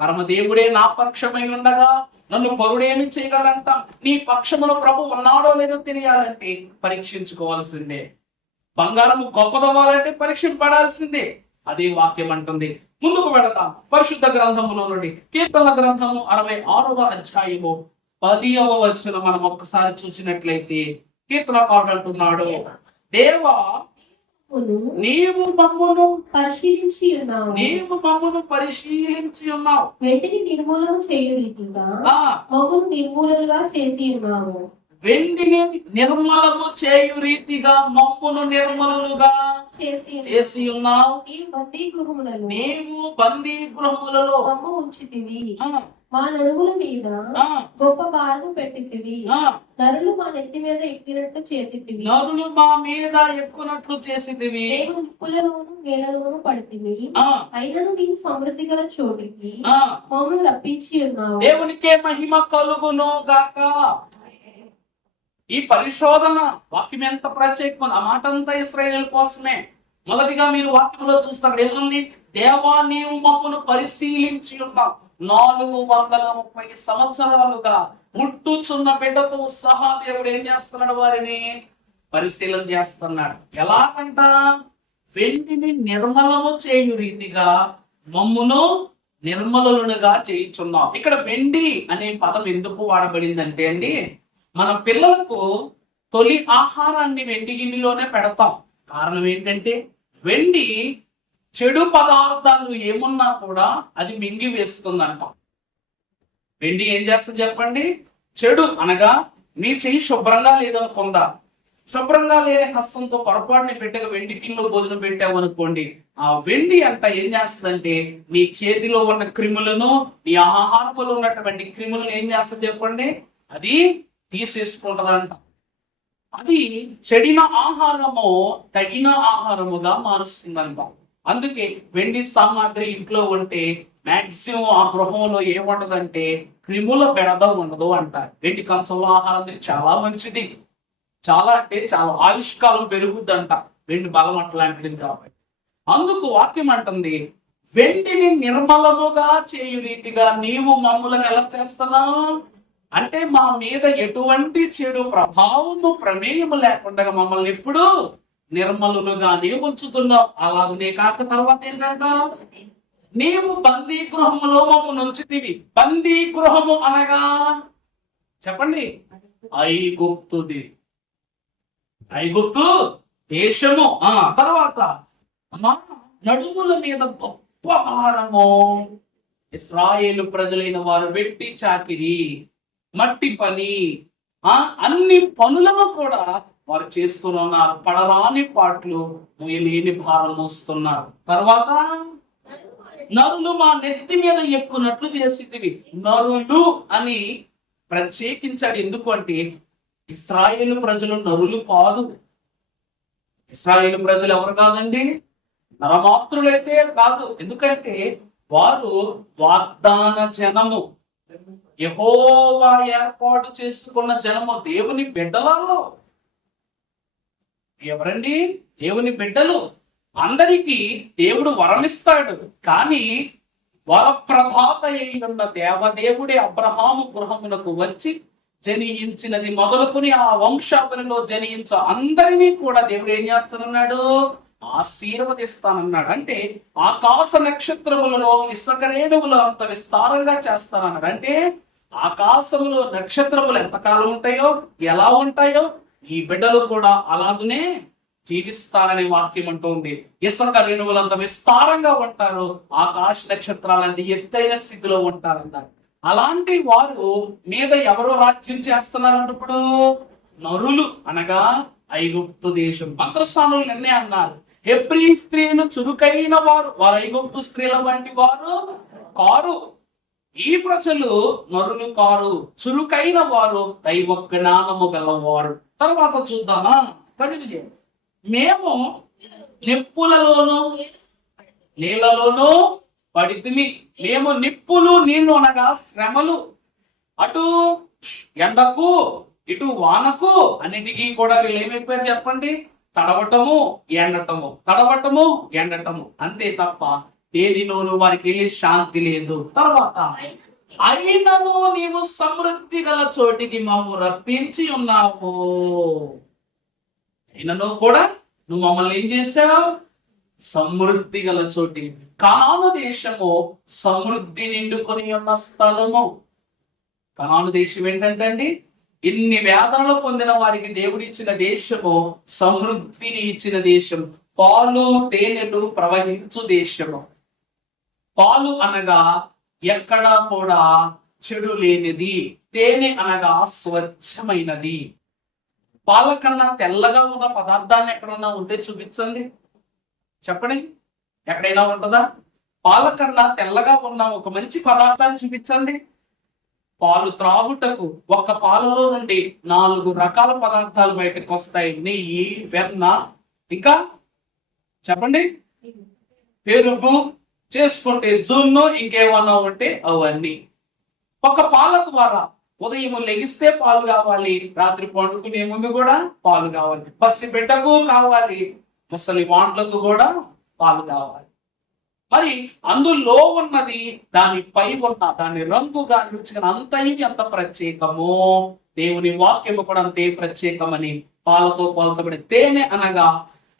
పరమదేవుడే నా పక్షమై ఉండగా నన్ను పరుడేమి చేయగలంట? నీ పక్షములో ప్రభు ఉన్నాడో లేదో తెలియాలంటే పరీక్షించుకోవాల్సిందే. బంగారము గొప్పదవ్వాలంటే పరీక్షింపడాల్సిందే. అదే వాక్యం అంటుంది. ముందుకు వెళదాం. పరిశుద్ధ గ్రంథములో నుండి కీర్తన గ్రంథము 66వ అధ్యాయము 10వ వచనం మనం ఒక్కసారి చూసినట్లయితే కీర్తనకారుడు అంటున్నాడు, దేవా నీవు మమ్మును పరిశీలించి ఉన్నావు, నీవు మమ్మును పరిశీలించి ఉన్నావు, వెంటిని నిర్మూలన చేయు రీతిగా మమ్మును నిర్మూలనగా చేసి ఉన్నావు. వెండిని నిర్మలము చేయు రీతిగా మమ్మును నిర్మలుగా చేసి ఉన్నావు. నీవు బందీ గృహములలో మమ్ము ఉంచితివి, మా నడుముల మీద గొప్ప భారము పెట్టితివి. నరులు మా నెత్తి మీద ఎక్కినట్లు చేసితివి, నరులు మా మీద ఎక్కునట్లు చేసితివి. మేము నిప్పులలోను నీళ్ళలోను పడితివి, అయినను నీ సమృద్ధి గల చోటికి మమ్మల్ని రప్పించి ఉన్నావు. దేవునికే మహిమ కలుగును గాక. ఈ పరిశోధన వాక్యం ఎంత ప్రత్యేకం. ఆ మాట అంతా ఇశ్రాయేలు కోసమే. మొదటిగా మీరు వాక్యంలో చూస్తారు ఏముంది? దేవా నీవు మమ్మను పరిశీలించి ఉన్నావు. 430 సంవత్సరాలుగా పుట్టుచున్న బిడ్డతో సహా దేవుడు ఏం చేస్తున్నాడు? వారిని పరిశీలన చేస్తున్నాడు. ఎలాగంట? వెండిని నిర్మలము చేయు రీతిగా మమ్మును నిర్మలులుగా చేయుచున్నాం. ఇక్కడ వెండి అనే పదం ఎందుకు వాడబడిందంటే అండి, మన పిల్లలకు తొలి ఆహారాన్ని వెండి గిన్నెలోనే పెడతాం. కారణం ఏంటంటే వెండి చెడు పదార్థాలు ఏమున్నా కూడా అది మింగి వేస్తుందంట. వెండి ఏం చేస్తుంది చెప్పండి? చెడు అనగా నీ చెయ్యి శుభ్రంగా లేదనుకుందా, శుభ్రంగా లేని హస్తంతో పొరపాటుని పెట్టగా వెండి గిన్నెలో భోజనం పెట్టావు అనుకోండి, ఆ వెండి అంట ఏం చేస్తుందంటే నీ చేతిలో ఉన్న క్రిములను, నీ ఆహారంలో ఉన్నటువంటి క్రిములను ఏం చేస్తుంది చెప్పండి? అది తీసేసుకుంటదంట. అది చెడిన ఆహారము తగిన ఆహారముగా మారుస్తుందంట. అందుకే వెండి సామాగ్రి ఇంట్లో ఉంటే మాక్సిమం ఆ గృహంలో ఏముండదంటే క్రిముల బెడద ఉండదు అంటారు. వెండి కంచంలో ఆహారం చాలా మంచిది, చాలా అంటే చాలా ఆయుష్కాలం పెరుగుద్దంట. వెండి బలం అట్లాంటిది కాబట్టి అందుకు వాక్యం అంటుంది, వెండిని నిర్మలముగా చేయు రీతిగా నీవు మమ్ములను ఎలా చేస్తున్నావు అంటే మా మీద ఎటువంటి చెడు ప్రభావము ప్రమేయము లేకుండా మమ్మల్ని ఎప్పుడు నిర్మలులుగానే ఉంచుతున్నావు. అలాగనే కాక తర్వాత ఏంటంట, నీవు బందీ గృహములో మమ్మల్ని ఉంచితివి. బందీ గృహము అనగా చెప్పండి, ఐగుప్తుది, ఐగుప్తు దేశము. తర్వాత మా నడుముల మీద గొప్ప భారము. ఇశ్రాయేలు ప్రజలైన వారు వెట్టి చాకిరి, మట్టి పని, అన్ని పనులను కూడా వారు చేస్తున్నారు. పడరాని పాటలు లేని భారం మోస్తున్నారు. తర్వాత నరులు మా నెత్తి మీద ఎక్కునట్లు చేసేవి. నరులు అని ప్రత్యేకించాడు. ఎందుకు అంటే ఇశ్రాయేలు ప్రజలు నరులు కాదు. ఇశ్రాయేలు ప్రజలు ఎవరు కాదండి? నరమాత్రులైతే కాదు. ఎందుకంటే వారు వాగ్దాన జనము, యెహోవా ఏర్పాటు చేసుకున్న జనము, దేవుని బిడ్డలలో. ఎవరండి? దేవుని బిడ్డలు. అందరికీ దేవుడు వరమిస్తాడు. కానీ వరప్రదాత అయిన దేవదేవుడే అబ్రహాము గృహమునకు వచ్చి జనించినది మొదలుకొని ఆ వంశావళిలో జనించ అందరినీ కూడా దేవుడు ఏం చేస్తానన్నాడు? ఆశీర్వదిస్తానన్నాడు. అంటే ఆకాశ నక్షత్రములను ఇసుక రేణువులు అంత విస్తారంగా చేస్తానన్నాడు. అంటే ఆకాశంలో నక్షత్రములు ఎంతకాలం ఉంటాయో, ఎలా ఉంటాయో, ఈ బిడ్డలు కూడా అలాగనే జీవిస్తారనే వాక్యం అంటుంది. ఇసుక రేణువులంత విస్తారంగా ఉంటారు, ఆకాశ నక్షత్రాలంత ఎత్తైన స్థితిలో ఉంటారన్నారు. అలాంటి వారు మీద ఎవరో రాజ్యం చేస్తున్నారు ఇప్పుడు? నరులు, అనగా ఐగుప్తు దేశం. మంత్రస్థానులు నిన్నే అన్నారు, హెబ్రీ స్త్రీలు చురుకైన వారు, వారు ఐగుప్తు స్త్రీల వంటి వారు కారు. ఈ ప్రజలు నరులు కారు, చురుకైన వారు, దైవ జ్ఞానము గలవారు. తర్వాత చూద్దామా? మేము నిప్పులలోను నీళ్లలోనూ పడితిమి. మేము నిప్పులు నీళ్లు అనగా శ్రమలు, అటు ఎండకు ఇటు వానకు అన్నిటికీ కూడా వీళ్ళు ఏమైపోయారు చెప్పండి? తడవటము ఎండటము, తడవటము ఎండటము, అంతే తప్ప దేనిలోనూ వారికి వెళ్ళి శాంతి లేదు. తర్వాత అయినను నీవు సమృద్ధి గల చోటికి మమ్ము రప్పించి ఉన్నావు. అయినను కూడా నువ్వు మమ్మల్ని ఏం చేశావు? సమృద్ధి గల చోటి. కనాను దేశము సమృద్ధి నిండుకొని ఉన్న స్థలము. కనాను దేశం ఏంటంటే అండి, ఇన్ని వేదనలు పొందిన వారికి దేవుడిచ్చిన దేశము, సమృద్ధిని ఇచ్చిన దేశం, పాలు తేనెలు ప్రవహించు దేశము. పాలు అనగా ఎక్కడా కూడా చెడు లేనిది, తేనె అనగా స్వచ్ఛమైనది. పాల కన్నా తెల్లగా ఉన్న పదార్థాన్ని ఎక్కడన్నా ఉంటే చూపించండి, చెప్పండి. ఎక్కడైనా ఉంటుందా? పాల కన్నా తెల్లగా ఉన్న ఒక మంచి పదార్థాన్ని చూపించండి. పాలు త్రాగుటకు ఒక్క పాలలో నుండి 4 రకాల పదార్థాలు బయటకు వస్తాయి. నెయ్యి, వెన్న, ఇంకా చెప్పండి, పెరుగు, చేసుకుంటే జున్ను, ఇంకేమన్నా ఉంటే అవన్నీ. ఒక పాల ద్వారా ఉదయం లెగిస్తే పాలు కావాలి, రాత్రి పండుకునే ముందు కూడా పాలు కావాలి, పసి బిడ్డకు కావాలి, ముసలి వాండ్లకు కూడా పాలు కావాలి. మరి అందులో ఉన్నది, దానిపై ఉన్న దాని రంగు గాని రుచి అంత ప్రత్యేకము. దేవుని వాక్యము కూడా అంతే ప్రత్యేకమని. పాలతో పోల్చబడి తేనె అనగా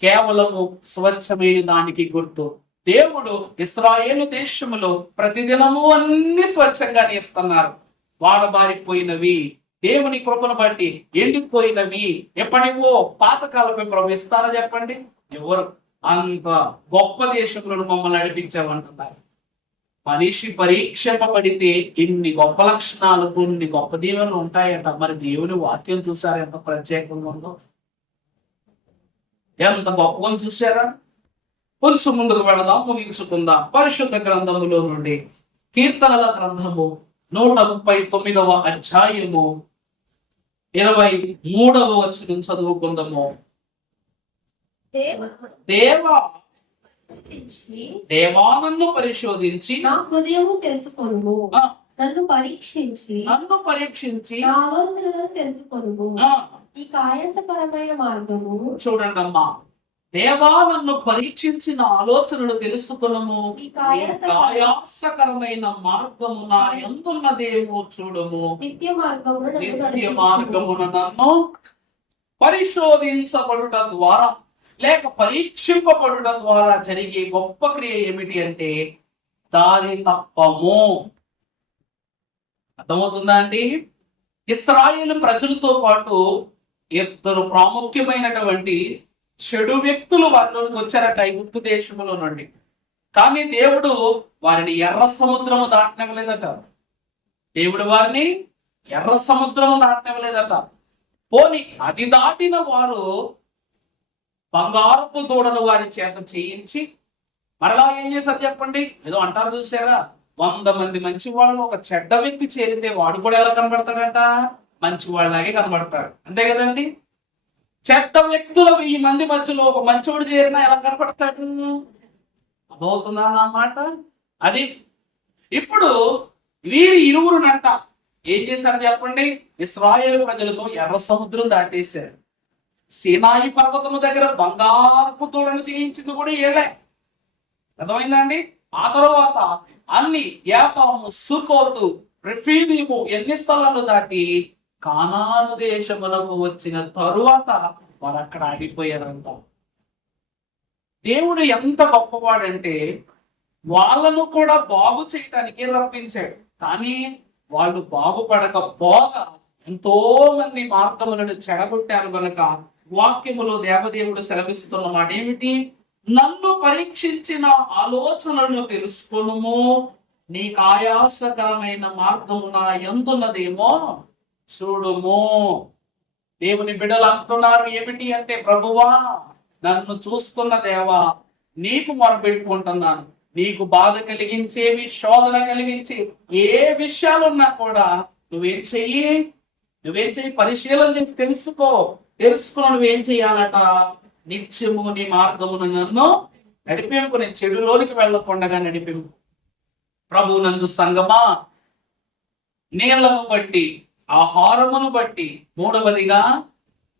కేవలము స్వచ్ఛమైన దానికి గుర్తు. దేవుడు ఇశ్రాయేలు దేశములో ప్రతిదినము అన్ని స్వచ్ఛంగానే ఇస్తున్నారు. వాడబారిపోయినవి, దేవుని కృపను బట్టి ఎండిపోయినవి, ఎప్పటివో పాతకాలపై ప్రభు ఇస్తారా చెప్పండి? ఎవరు? అంత గొప్ప దేశంలో మమ్మల్ని నడిపించామంటున్నారు. మనిషి పరీక్షింపబడితే ఇన్ని గొప్ప లక్షణాలు, కొన్ని గొప్ప దీవెనలు ఉంటాయట. మరి దేవుని వాక్యం చూసారా ఎంత ప్రత్యేకంగా ఉందో? ఎంత గొప్పగా చూసారా? కొంచెం ముందుకు వెళదాం, ముగించుకుందాం. పరిశుద్ధ గ్రంథములో నుండి కీర్తనల గ్రంథము 139వ అధ్యాయము 23వ వచనం చదువుకుందాము. దేవా నన్ను పరిశోధించి నా హృదయము తెలుసుకొనుము, నన్ను పరీక్షించి నా ఆలోచనలను తెలుసుకొనుము, ఈ ఆయాసకరమైన మార్గము. చూడండి అమ్మా, దేవా నన్ను పరీక్షించిన ఆలోచనలు తెలుసుకునము, ఆయాసకరమైన మార్గము నా యందున్నదేమో చూడము. నిత్య మార్గమున నన్ను పరిశోధించబడుట ద్వారా, లేక పరీక్షింపబడుట ద్వారా జరిగే గొప్ప క్రియ ఏమిటి అంటే దారి తప్పము. అర్థమవుతుందా అండి? ఇశ్రాయేలు ప్రజలతో పాటు 2 ప్రాముఖ్యమైనటువంటి చెడు వ్యక్తులు వారిలోకి వచ్చారట ఐగుప్తు దేశంలో నుండి. కానీ దేవుడు వారిని ఎర్ర సముద్రము దాటనివ్వలేదట. దేవుడు వారిని ఎర్ర సముద్రము దాటనివ్వలేదట. పోని అది దాటిన వారు బంగారపు దూడలు వారి చేత చేయించి మరలా ఏం చేశారు చెప్పండి? ఏదో అంటారు చూసారా, 100 మంది మంచి వాళ్ళు ఒక చెడ్డ వ్యక్తి చేరితే వాడు కూడా ఎలా కనబడతాడంట? మంచి వాళ్ళలాగే కనబడతాడు, అంతే కదండి? చెడ్డ వ్యక్తుల 1000 మంది మధ్యలో ఒక మంచోడు చేరినా ఎలా కనపడతాడు? అర్థమవుతుందా అన్నమాట? అది ఇప్పుడు వీరి ఇరువురునంట ఏం చేశారు చెప్పండి? ఇశ్రాయేలు ప్రజలతో ఎర్ర సముద్రం దాటేశారు. సీనాయి పర్వతము దగ్గర బంగారపు తోడను చేయించింది కూడా ఏలే. అర్థమైందండి? ఆ తర్వాత అన్ని యాతాము, సుకోతు, రెఫీదీము ఎన్ని స్థలాలు దాటి కానాను దేశములకు వచ్చిన తరువాత వారు అక్కడ ఆగిపోయారంట. దేవుడు ఎంత గొప్పవాడంటే వాళ్ళను కూడా బాగు చేయటానికి రప్పించాడు. కానీ వాళ్ళు బాగుపడకపోగా ఎంతో మంది మార్గములను చెడగొట్టారు కనుక వాక్యములో దేవదేవుడు సెలవిస్తున్న మాట ఏమిటి? నన్ను పరీక్షించిన ఆలోచనలను తెలుసుకొనుము, నీకు ఆయాసకరమైన మార్గము నా యందున్నదేమో చూడుము. దేవుని బిడ్డలు అంటున్నారు ఏమిటి అంటే, ప్రభువా నన్ను చూస్తున్న దేవా, నీకు మొరపెట్టుకుంటున్నాను. నీకు బాధ కలిగించేవి, శోధన కలిగించి ఏ విషయాలున్నా కూడా నువ్వేం చెయ్యి పరిశీలన చేసి తెలుసుకుని నువ్వేం చెయ్యాలట? నిత్యము నీ మార్గమును నన్ను నడిపింపు, నేను చెడులోనికి వెళ్ళకుండా నడిపింపు. ప్రభు నందు సంగమా, నీళ్లను బట్టి, ఆహారమును బట్టి, మూడవదిగా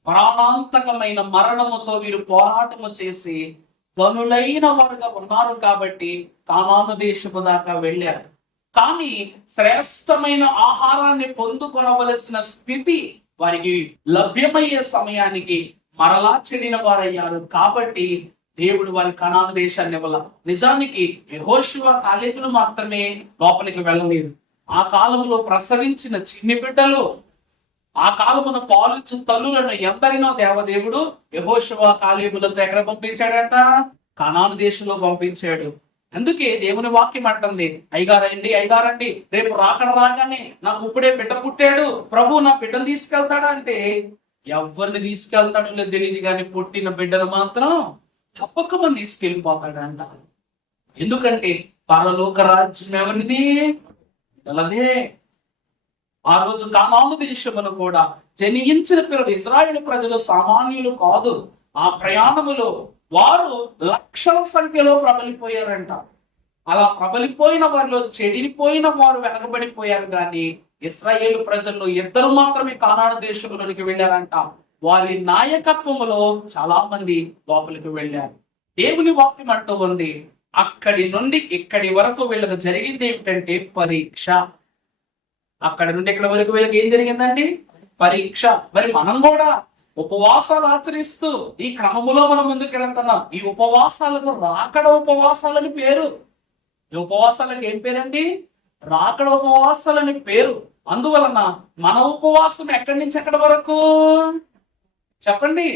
ప్రాణాంతకమైన మరణముతో వీరు పోరాటము చేసి ధనులైన వారుగా ఉన్నారు కాబట్టి కానాను దేశపు దాకా వెళ్ళారు. కానీ శ్రేష్టమైన ఆహారాన్ని పొందుకొనవలసిన స్థితి వారికి లభ్యమయ్యే సమయానికి మరలా చెడిన వారయ్యారు. కాబట్టి దేవుడు వారి కనాను దేశాన్ని ఇవ్వాల. నిజానికి యెహోషువ కాలేబులు మాత్రమే లోపలికి వెళ్ళలేదు. ఆ కాలంలో ప్రసవించిన చిన్ని బిడ్డలు, ఆ కాలమున పాలించు తల్లులను ఎందరినో దేవదేవుడు యెహోషువ కాలేబులతో ఎక్కడ పంపించాడంట? కనాను దేశంలో పంపించాడు. అందుకే దేవుని వాక్యం అంటుంది, అయ్యగారండి రేపు రాగానే నాకు ఇప్పుడే బిడ్డ పుట్టాడు, ప్రభు నా బిడ్డను తీసుకెళ్తాడా అంటే, ఎవరిని తీసుకెళ్తాడో లేదు తెలియదు, కానీ పుట్టిన బిడ్డను మాత్రం తప్పకమని తీసుకెళ్ళిపోతాడంట. ఎందుకంటే పరలోక రాజ్యం ఎవరిది? అలాగే ఆ రోజు కానాను దేశమును కూడా జనించిన పిల్లలు ఇశ్రాయేలు ప్రజలు సామాన్యులు కాదు. ఆ ప్రయాణములో వారు లక్షల సంఖ్యలో ప్రబలిపోయారంట. అలా ప్రబలిపోయిన వారిలో చెడిపోయిన వారు వెనకబడిపోయారు. కానీ ఇశ్రాయేలు ప్రజల్లో ఇద్దరు మాత్రమే కానాను దేశంలోనికి వెళ్ళారంట. వారి నాయకత్వములో చాలా మంది లోపలికి వెళ్ళారు. దేవుని వాక్యం అంటూ ఉంది, అక్కడి నుండి ఇక్కడి వరకు వీళ్ళకి జరిగింది ఏమిటంటే పరీక్ష. అక్కడి నుండి ఇక్కడ వరకు వీళ్ళకి ఏం జరిగిందండి? పరీక్ష. మరి మనం కూడా ఉపవాసాలు ఆచరిస్తూ ఈ క్రమములో మనం ముందుకెళ్తున్నాం. ఈ ఉపవాసాలకు రాకడ ఉపవాసాలని పేరు. ఈ ఉపవాసాలకు ఏం పేరండి? రాకడ ఉపవాసాలని పేరు. అందువలన మన ఉపవాసం ఎక్కడి నుంచి ఎక్కడి వరకు చెప్పండి?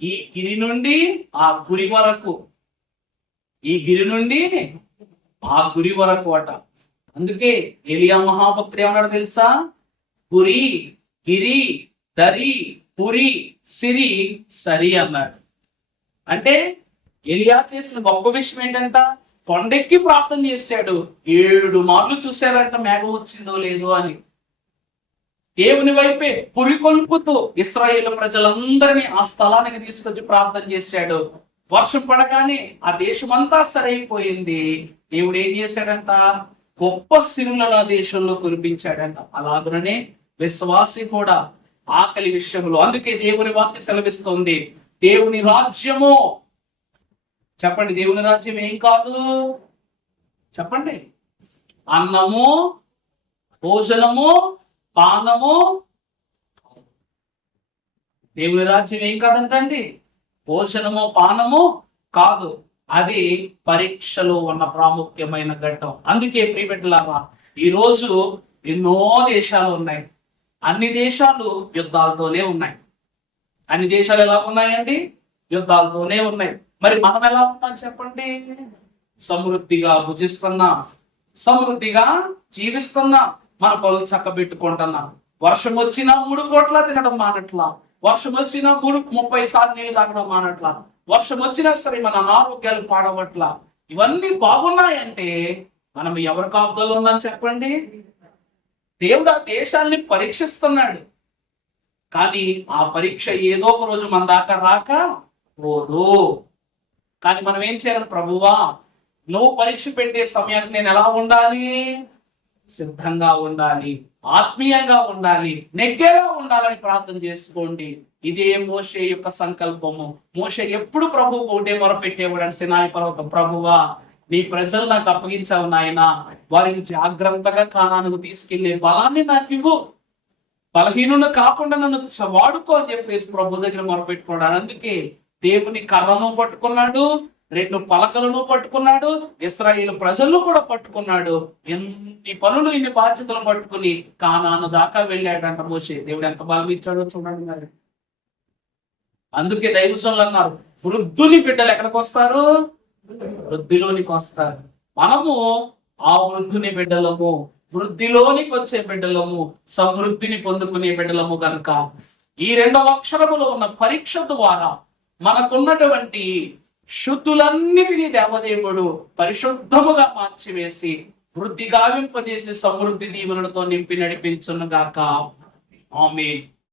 ఈ గిరి నుండి ఆ గురి వరకు, ఈ గిరి నుండి ఆ గురి వరకు అట. అందుకే ఎలియా మహాభక్తుడు ఏమన్నాడు తెలుసా? గురి, గిరి, దరి, పురి, సిరి, సరి అన్నాడు. అంటే ఎలియా చేసిన గొప్ప విషయం ఏంటంట? కొండెక్కి ప్రార్థన చేశాడు. 7 మార్లు చూశారంట మేఘం వచ్చిందో లేదో అని. దేవుని వైపే పురికొల్పుతూ ఇశ్రాయేలు ప్రజలందరినీ ఆ స్థలానికి తీసుకొచ్చి ప్రార్థన చేశాడు. వర్షం పడగానే ఆ దేశమంతా సరైపోయింది. దేవుడు ఏం చేశాడంట? గొప్ప సిరులను ఆ దేశంలో కురిపించాడంట. అలాగనే విశ్వాసి కూడా ఆకలి విషయంలో, అందుకే దేవుని వాక్యం సెలవిస్తుంది, దేవుని రాజ్యము, చెప్పండి, దేవుని రాజ్యం ఏం కాదు చెప్పండి? అన్నము, భోజనము, పానము. దేవుని రాజ్యం ఏం కాదంటండి? భోజనము, పానము కాదు. అది పరీక్షలో ఉన్న ప్రాముఖ్యమైన ఘట్టం. అందుకే ప్రియబిడ్డలారా, ఈరోజు ఎన్నో దేశాలు ఉన్నాయి. అన్ని దేశాలు యుద్ధాలతోనే ఉన్నాయి. అన్ని దేశాలు ఎలా ఉన్నాయండి? యుద్ధాలతోనే ఉన్నాయి. మరి మనం ఎలా ఉన్నాం చెప్పండి? సమృద్ధిగా భుజిస్తున్నాం, సమృద్ధిగా జీవిస్తున్నాం, మన పనులు చక్కబెట్టుకుంటున్నాం. వర్షం వచ్చినా 3 పూట్ల తినడం మానట్లా, వర్షం వచ్చినా 30 సార్లు నీళ్ళు తాగడం మానట్లా, వర్షం వచ్చినా సరే మన అనారోగ్యాలు పాడవట్లా. ఇవన్నీ బాగున్నాయంటే మనం ఎవరి కాపుదలు ఉందని చెప్పండి? దేవుడు ఆ దేశాల్ని పరీక్షిస్తున్నాడు. కానీ ఆ పరీక్ష ఏదో ఒక రోజు మన దాకా రాక పోదు. కానీ మనం ఏం చేయాలి? ప్రభువా, నువ్వు పరీక్ష పెట్టే సమయానికి నేను ఎలా ఉండాలి? సిద్ధంగా ఉండాలి, ఆత్మీయంగా ఉండాలి, నెగ్గేలా ఉండాలని ప్రార్థన చేసుకోండి. ఇదే మోషే యొక్క సంకల్పము. మోషే ఎప్పుడు ప్రభువుకు ఒకటే మొరపెట్టేవాడు అని సినాయి పర్వతం, ప్రభువా నీ ప్రజలు నాకు అప్పగించావు నాయన, వారిని జాగ్రత్తగా కానానుకు తీసుకెళ్లే బలాన్ని నాకు ఇవ్వు, బలహీనుడు కాకుండా నన్ను వాడుకో అని చెప్పేసి ప్రభు దగ్గర మొరపెట్టుకున్నాడు. అందుకే దేవుని కర్రను పట్టుకున్నాడు, 2 పలకలను పట్టుకున్నాడు, ఇశ్రాయేలు ప్రజలను కూడా పట్టుకున్నాడు. ఎన్ని పనులు, ఇన్ని బాధ్యతలు పట్టుకుని కానాను దాకా వెళ్ళాడంట మోషే. దేవుడు ఎంత బలం ఇచ్చాడో చూడండి. మరి అందుకే దైవజనులు అన్నారు, వృద్ధుని బిడ్డలు ఎక్కడికి వస్తారు? వృద్ధిలోనికి వస్తారు. మనము ఆ వృద్ధుని బిడ్డలము, వృద్ధిలోనికి వచ్చే బిడ్డలము, సమృద్ధిని పొందుకునే బిడ్డలము కనుక ఈ 2వ అక్షరములో ఉన్న పరీక్ష ద్వారా మనకున్నటువంటి శుద్ధులన్నిటినీ దేవదేవుడు పరిశుద్ధముగా మార్చివేసి వృద్ధి గావింపజేసి సమృద్ధి దీవెనలతో నింపి నడిపించును గాక. ఆమేన్.